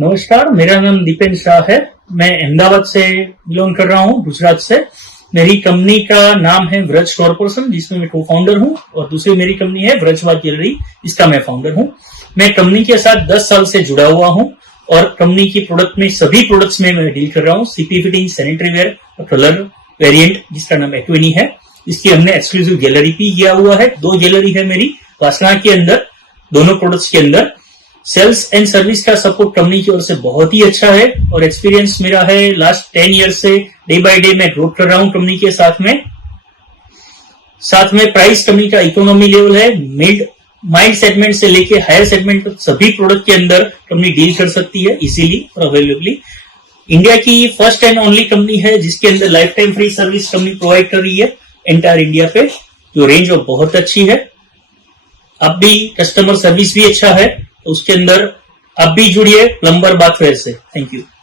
नमस्कार, मेरा नाम दीपेन शाह है। मैं अहमदाबाद से बिलोंग कर रहा हूँ, गुजरात से। मेरी कंपनी का नाम है व्रज कॉर्पोरेशन, जिसमें मैं को फाउंडर हूँ, और दूसरी मेरी कंपनी है व्रजवाद ज्वेलरी, इसका मैं फाउंडर हूँ। मैं कंपनी के साथ 10 साल से जुड़ा हुआ हूँ और कंपनी की प्रोडक्ट में सभी प्रोडक्ट्स में मैं डील कर रहा हूँ। सीपी फिटिंग, सैनिटरी वेयर और कलर वेरिएंट जिसका नाम एक्विनी है, इसकी हमने एक्सक्लूसिव ज्वेलरी भी किया हुआ है। 2 ज्वेलरी है मेरी वासना के अंदर, दोनों प्रोडक्ट्स के अंदर। सेल्स एंड सर्विस का सपोर्ट कंपनी की ओर से बहुत ही अच्छा है और एक्सपीरियंस मेरा है लास्ट 10 ईयर से डे बाय डे मैं ग्रोथ कर रहा हूं कंपनी के साथ में प्राइस कंपनी का इकोनॉमी लेवल है। मिड माइल्ड सेगमेंट से लेके हायर सेगमेंट तक सभी प्रोडक्ट के अंदर कंपनी डील कर सकती है इजीली और अवेलेबली। इंडिया की फर्स्ट एंड ओनली कंपनी है जिसके अंदर life time free service company provide कर रही है एंटायर इंडिया पे, जो रेंज ऑफ बहुत अच्छी है। अब भी कस्टमर सर्विस भी अच्छा है, तो उसके अंदर आप भी जुड़िए प्लम्बर बाथवेयर से। Thank you.